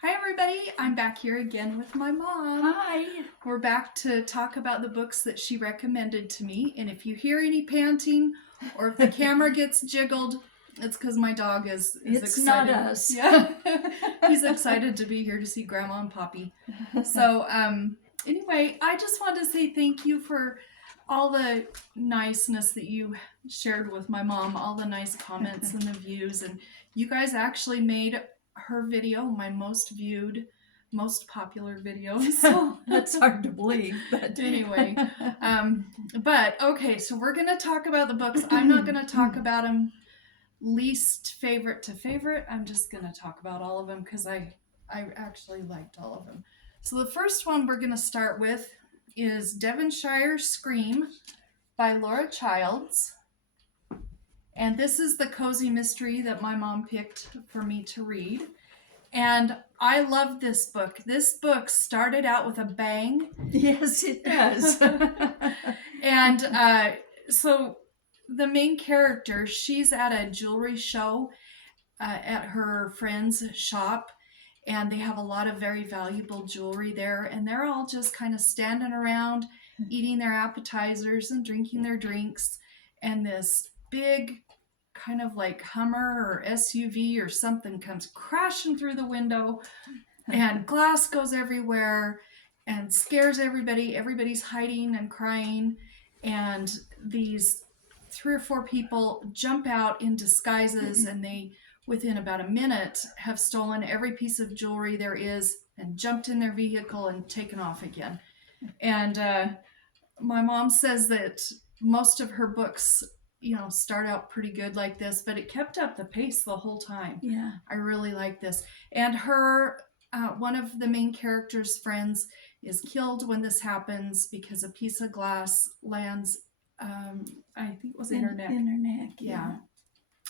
Hi everybody, I'm back here again with my mom. Hi. We're back to talk about the books that she recommended to me, and if you hear any panting or if the camera gets jiggled, it's because my dog is It's excited. not us. Yeah. He's excited to be here to see Grandma and Poppy. So anyway, I just want to say thank you for all the niceness that you shared with my mom, all the nice comments and the views, and you guys actually made her video my most viewed, most popular video. So That's hard to believe, but anyway, but okay, so we're gonna talk about the books. I'm not gonna talk about them least favorite to favorite. I'm just gonna talk about all of them because I actually liked all of them. So the first one we're gonna start with is Devonshire Scream by Laura Childs. And this is the cozy mystery that my mom picked for me to read. And I love this book. This book started out with a bang. Yes, it does. And so the main character, she's at a jewelry show at her friend's shop. And they have a lot of very valuable jewelry there. And they're all just kind of standing around, eating their appetizers and drinking their drinks. And this big kind of like Hummer or SUV or something comes crashing through the window, and glass goes everywhere and scares everybody. Everybody's hiding and crying. And these 3 or 4 people jump out in disguises, and they, within about a minute, have stolen every piece of jewelry there is and jumped in their vehicle and taken off again. And my mom says that most of her books, start out pretty good like this, but it kept up the pace the whole time. Yeah. I really like this. And her, one of the main character's friends is killed when this happens because a piece of glass lands, I think it was in her neck. In her neck, yeah.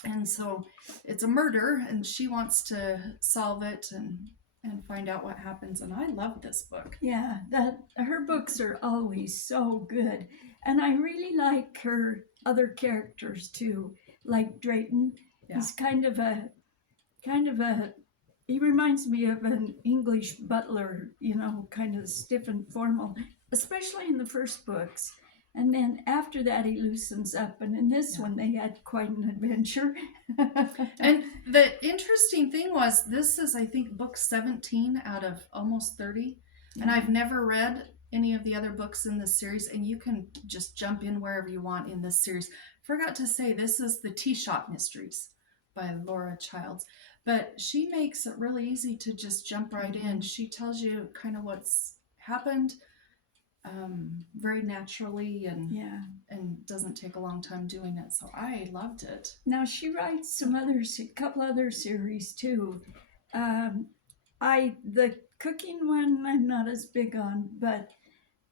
And so it's a murder, and she wants to solve it and find out what happens. And I love this book. Yeah, her books are always so good. And I really like her other characters too, like Drayton. Yeah. He's kind of a he reminds me of an English butler, kind of stiff and formal, especially in the first books. And then after that, he loosens up. And in this one, they had quite an adventure. And the interesting thing was, this is, I think, book 17 out of almost 30. Yeah. And I've never read any of the other books in this series. And you can just jump in wherever you want in this series. Forgot to say, this is the Tea Shop Mysteries by Laura Childs. But she makes it really easy to just jump right in. She tells you kind of what's happened very naturally, and doesn't take a long time doing it. So I loved it. Now she writes a couple other series too. The cooking one I'm not as big on, but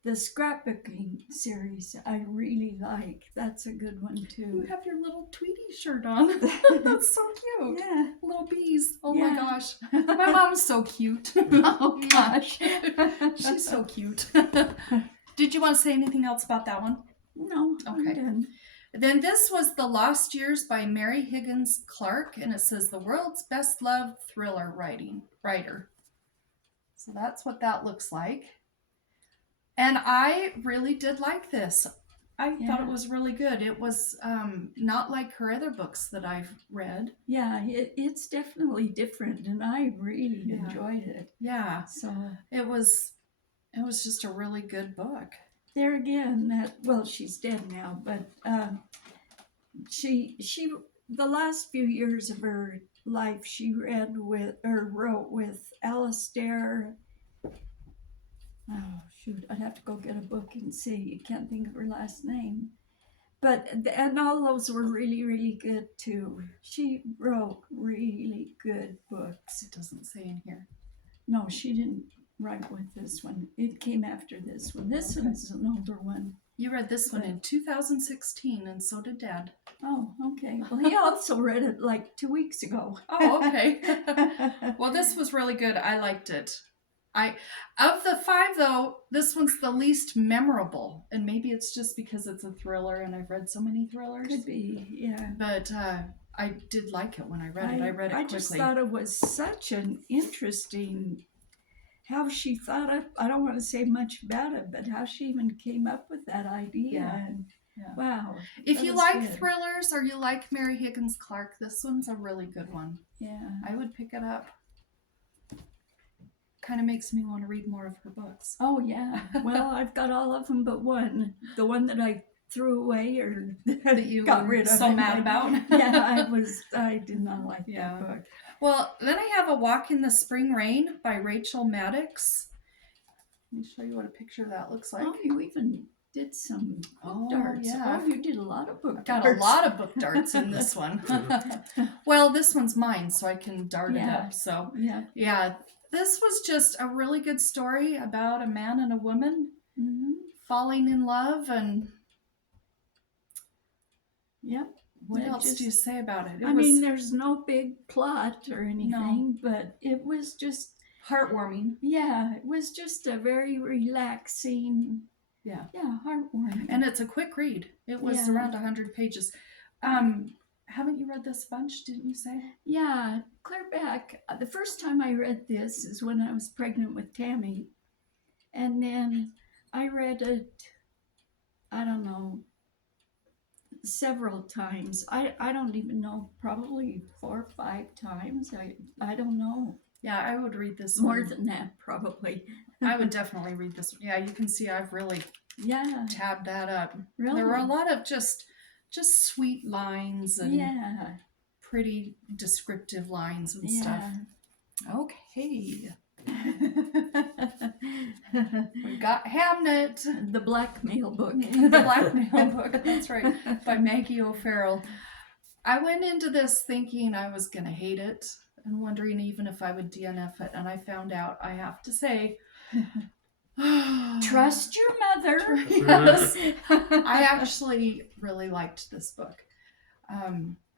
the scrapbooking series I really like. That's a good one too. You have your little Tweety shirt on. That's so cute. Yeah. Little bees. Oh my gosh. My mom's so cute. Oh gosh. She's so cute. Did you want to say anything else about that one? No. Okay. I'm done. Then this was The Lost Years by Mary Higgins Clark, and it says the world's best loved thriller writer. So that's what that looks like. And I really did like this. I thought it was really good. It was not like her other books that I've read. Yeah, it's definitely different, and I really enjoyed it. Yeah. So it was just a really good book. There again, she's dead now, but she the last few years of her life she wrote with Alistair. Oh shoot, I'd have to go get a book and see. I can't think of her last name. And all those were really, really good too. She wrote really good books. It doesn't say in here. No, she didn't write with this one. It came after this one. This one's an older one. You read this one in 2016, and so did Dad. Oh, okay. Well, he also read it like 2 weeks ago. Oh, okay. Well, this was really good. I liked it. Of the 5, though, this one's the least memorable, and maybe it's just because it's a thriller and I've read so many thrillers. Could be, yeah. But I did like it when I read it. I read it I quickly. just thought it was such an interesting how she thought of, I don't want to say much about it, but how she even came up with that idea. Yeah. And Yeah. wow. If that you was like good. thrillers or you like Mary Higgins Clark, this one's a really good one. Yeah. I would pick it up. Kind of makes me want to read more of her books. Oh, yeah. Well, I've got all of them but one. The one that I threw away or That you got were rid of. so mad about. Yeah, I did not like Yeah. that book. Well, then I have A Walk in the Spring Rain by Rachel Maddux. Let me show you what a picture of that looks like. Oh, you even did some book darts. Yeah. Oh, you did a lot of book Got darts. a lot of book darts in this one. Well, this one's mine, so I can dart it up. So, yeah, this was just a really good story about a man and a woman falling in love. And what else do you say about it? I mean, there's no big plot or anything, but it was just heartwarming. Yeah, it was just a very relaxing. Yeah, heartwarming. And it's a quick read. It was around 100 pages. Haven't you read this bunch, didn't you say? Yeah, clear back. The first time I read this is when I was pregnant with Tammy. And then I read it, I don't know, several times. I don't even know, probably 4 or 5 times. I don't know. Yeah, I would read this more one. than that, probably. I would definitely read this one. Yeah, you can see I've really tabbed that up. Really? There were a lot of just sweet lines and pretty descriptive lines and stuff. Okay. We've got Hamnet. The blackmail book. The blackmail book, that's right, by Maggie Farrell. I went into this thinking I was going to hate it and wondering even if I would DNF it, and I found out I have to say, trust your mother. Yes. I actually really liked this book.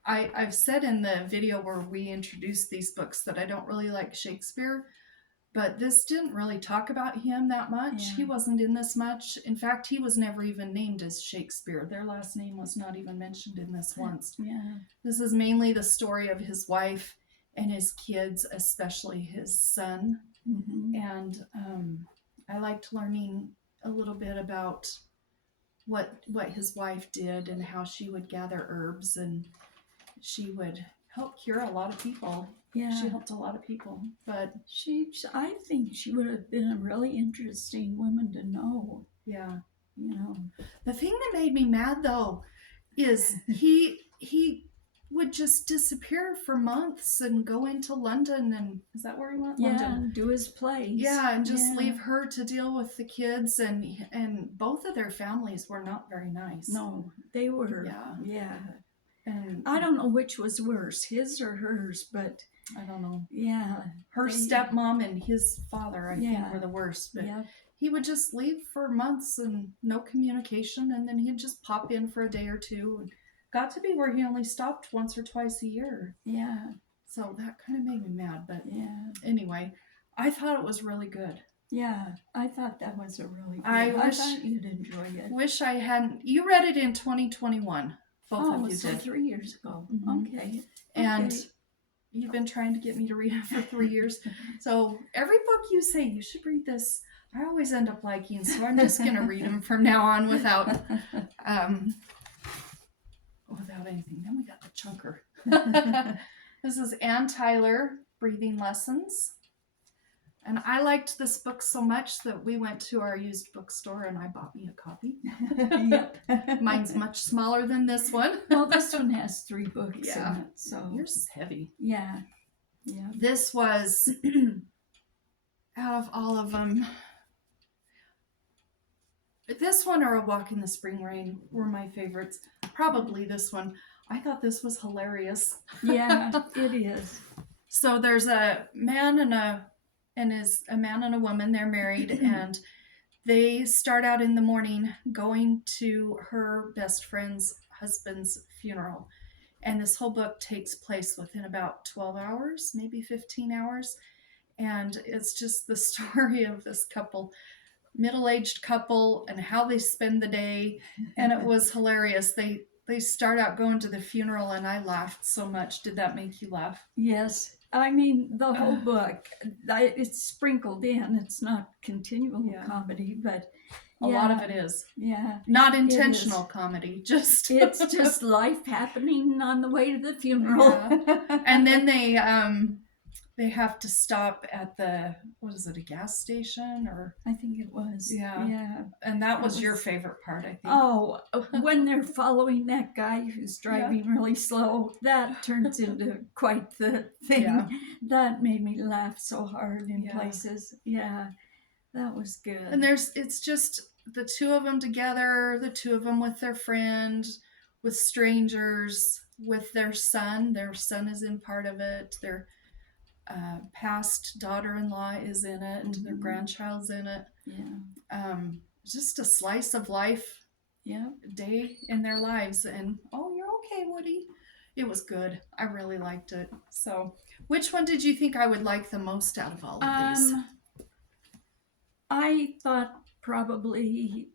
I've said in the video where we introduced these books that I don't really like Shakespeare, but this didn't really talk about him that much. He wasn't in this much. In fact, he was never even named as Shakespeare. Their last name was not even mentioned in this once. This is mainly the story of his wife and his kids, especially his son. And I liked learning a little bit about what his wife did and how she would gather herbs, and she would help cure a lot of people. She helped a lot of people, but I think she would have been a really interesting woman to know. Yeah. You know. The thing that made me mad though is he would just disappear for months and go into London, and is that where he went? London. Do his plays. Yeah, and just leave her to deal with the kids, and both of their families were not very nice. No, they were. Yeah. And I don't know which was worse, his or hers, but I don't know. Yeah. Her stepmom and his father, I think, were the worst. But he would just leave for months and no communication, and then he'd just pop in for a day or two. Got to be where he only stopped once or twice a year. Yeah. So that kind of made me mad. But anyway, I thought it was really good. Yeah, I thought that was a really good. I thought you'd enjoy it. Wish I hadn't. You read it in 2021. Both of you so did. 3 years ago. Okay. And you've been trying to get me to read it for 3 years. So every book you say, you should read this, I always end up liking. So I'm just going to read them from now on without anything. Then we got the chunker. This is Ann Tyler, Breathing Lessons. And I liked this book so much that we went to our used bookstore and I bought me a copy. Mine's much smaller than this one. Well, this one has 3 books in it. So yours is heavy. Yeah. This was, out of all of them, this one or A Walk in the Spring Rain were my favorites. Probably this one. I thought this was hilarious. Yeah, it is. So there's a man and a woman. They're married, and they start out in the morning going to her best friend's husband's funeral. And this whole book takes place within about 12 hours, maybe 15 hours. And it's just the story of this couple, middle-aged couple, and how they spend the day. And it was hilarious. they start out going to the funeral, and I laughed so much. Did that make you laugh? Yes. I mean, the whole book, it's sprinkled in. It's not continual Yeah. comedy, but A lot of it is. Yeah. Not intentional comedy, just it's just life happening on the way to the funeral. Yeah. And then they have to stop at what is it, a gas station or? I think it was. Yeah. And that was your favorite part, I think. Oh, when they're following that guy who's driving really slow, that turns into quite the thing. Yeah. That made me laugh so hard in places. Yeah, that was good. And it's just the two of them together, the two of them with their friend, with strangers, with their son. Their son is in part of it. Their past daughter-in-law is in it. Mm-hmm. Their grandchild's in it. Yeah. Just a slice of life. Yeah. Day in their lives. And you're okay, Woody. It was good. I really liked it. So, which one did you think I would like the most out of all of these? I thought probably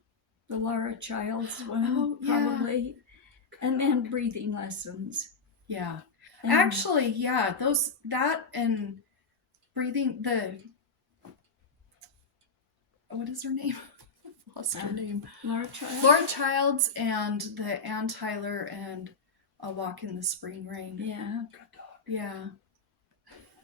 the Laura Childs one, probably, and then breathing lessons. Yeah, actually, yeah, that and breathing. What is her name? Lost her name. Laura Childs. Laura Childs and the Ann Tyler and A Walk in the Spring Rain. Yeah. Yeah.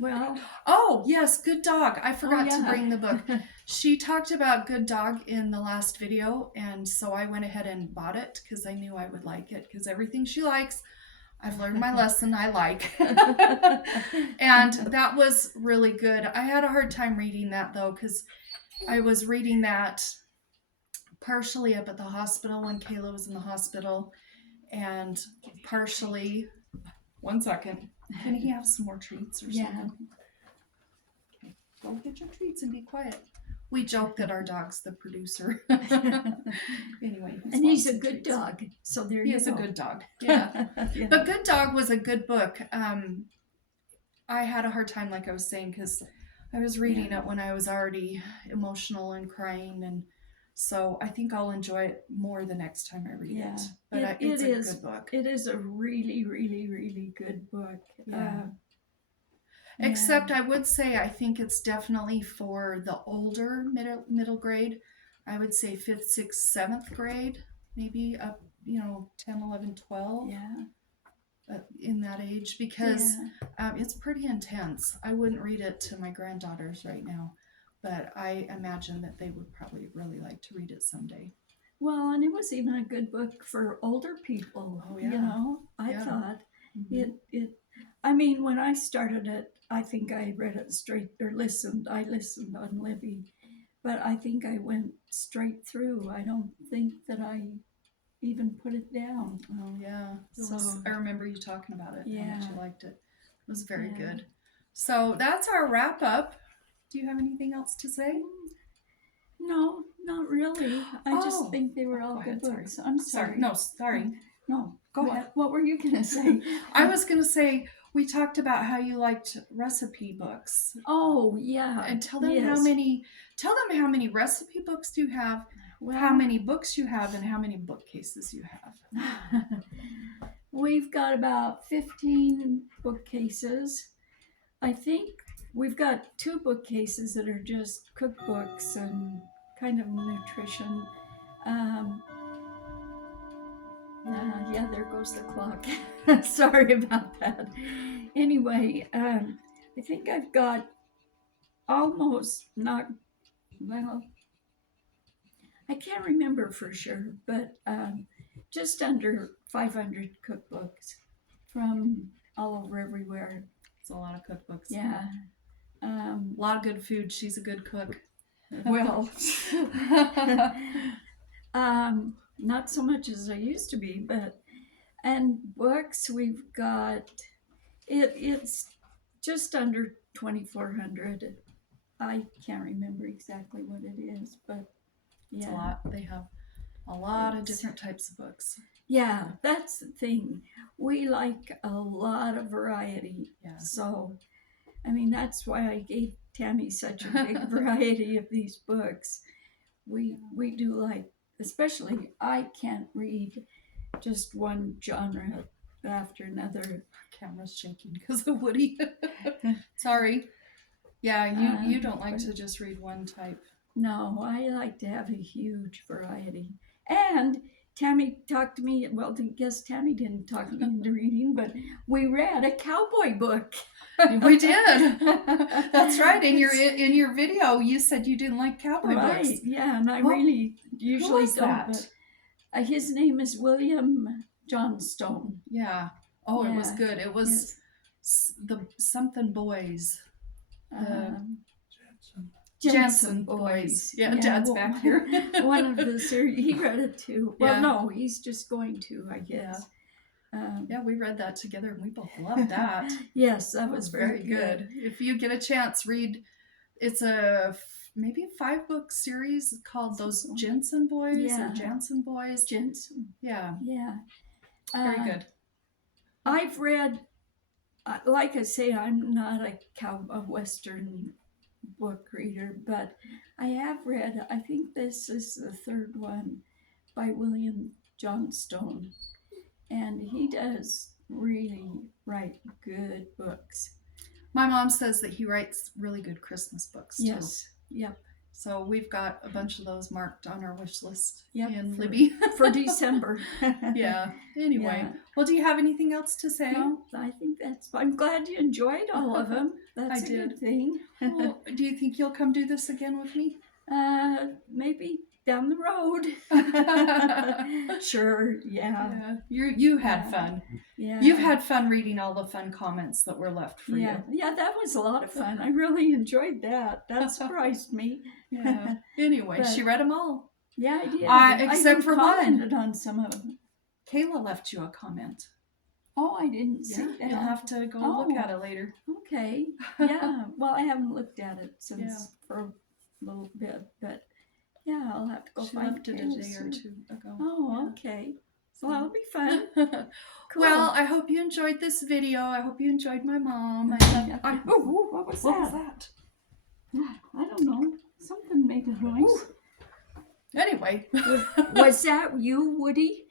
Well. Oh, yes, Good Dog. I forgot to bring the book. She talked about Good Dog in the last video, and so I went ahead and bought it because I knew I would like it, because everything she likes, I've learned my lesson, I like. And that was really good. I had a hard time reading that, though, because I was reading that partially up at the hospital when Kayla was in the hospital, and partially... One second. Can he have some more treats or something? Okay. Go get your treats and be quiet. We joke that our dog's the producer. Anyway. And he's a good dog. So there you go. He is a good dog. Yeah. But Good Dog was a good book. I had a hard time, like I was saying, because I was reading it when I was already emotional and crying, and so I think I'll enjoy it more the next time I read it. But it's a good book. It is a really, really, really good book. Yeah. Except I would say I think it's definitely for the older middle grade. I would say 5th, 6th, 7th grade, maybe up, 10, 11, 12. Yeah. In that age, because it's pretty intense. I wouldn't read it to my granddaughters right now, but I imagine that they would probably really like to read it someday. Well, and it was even a good book for older people. Oh, yeah. I thought it. I mean, when I started it, I think I read it straight, or listened. I listened on Libby, but I think I went straight through. I don't think that I even put it down. Oh, yeah. So I remember you talking about it. Yeah. How much you liked it. It was very good. So that's our wrap up. Do you have anything else to say? No, not really. I just think they were all good books. I'm sorry. No, sorry. No, go ahead. What were you going to say? I was going to say, we talked about how you liked recipe books. Oh, yeah. And tell them how many recipe books do you have, how many books you have, and how many bookcases you have. We've got about 15 bookcases. I think we've got 2 bookcases that are just cookbooks and kind of nutrition. Yeah, there goes the clock. Sorry about that. Anyway, I think I've got almost I can't remember for sure, but just under 500 cookbooks from all over everywhere. It's a lot of cookbooks. Yeah. A lot of good food. She's a good cook. Well, not so much as I used to be, and books, we've got, it's just under 2,400. I can't remember exactly what it is, but it's a lot. They have a lot of different types of books. Yeah, that's the thing. We like a lot of variety. Yeah. So, I mean, that's why I gave Tammy such a big variety of these books. We do like, especially I can't read just one genre after another. Camera's shaking because of Woody. Sorry. Yeah, you don't like to just read one type. No, I like to have a huge variety. And Tammy talked to me, well, I guess Tammy didn't talk me into reading, but we read a cowboy book. We did. That's right. In your video, you said you didn't like cowboy Right, books. yeah, and I really usually was don't. that? But, his name is William Johnstone. Yeah. Oh, it was Yeah, good. It was the something boys. Jansen boys. Yeah, Dad's back here. One of the series, he read it too. Well, Yeah. no, he's just going to, I guess. Yeah, we read that together and we both loved that. Yes, that was very good. If you get a chance, read. It's a maybe a 5-book series called Those Jensen Boys or Jansen Boys. Jensen. Yeah. Yeah. Very good. I've read, like I say, I'm not a Western book reader, but I have read, I think this is the third one by William Johnstone, and he does really write good books. My mom says that he writes really good Christmas books too. Yes. Yep. So we've got a bunch of those marked on our wish list in for, Libby for December. Yeah. Anyway, Yeah. Well, do you have anything else to say? No, I think I'm glad you enjoyed all of them. That's I a did. good thing. Well, do you think you'll come do this again with me? Maybe down the road. Sure. Yeah. You had fun. Yeah. You've had fun reading all the fun comments that were left for you. Yeah, that was a lot of fun. I really enjoyed that. That surprised me. Yeah. Anyway, she read them all. Yeah, I did. Except for one. Commented on some of them. Kayla left you a comment. Oh, I didn't see that. You'll have to go look at it later. Okay. Yeah. Well, I haven't looked at it since for a little bit, but yeah, I'll have to go find it. She left it a day or two ago. Oh, okay. Well, that'll be fun. Cool. Well, I hope you enjoyed this video. I hope you enjoyed my mom. What was that? I don't know. Something made a noise. Anyway. Was that you, Woody?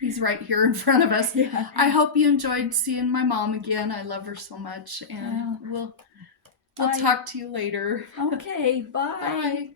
He's right here in front of us. Yeah. I hope you enjoyed seeing my mom again. I love her so much. And we'll talk to you later. Okay, bye. Bye.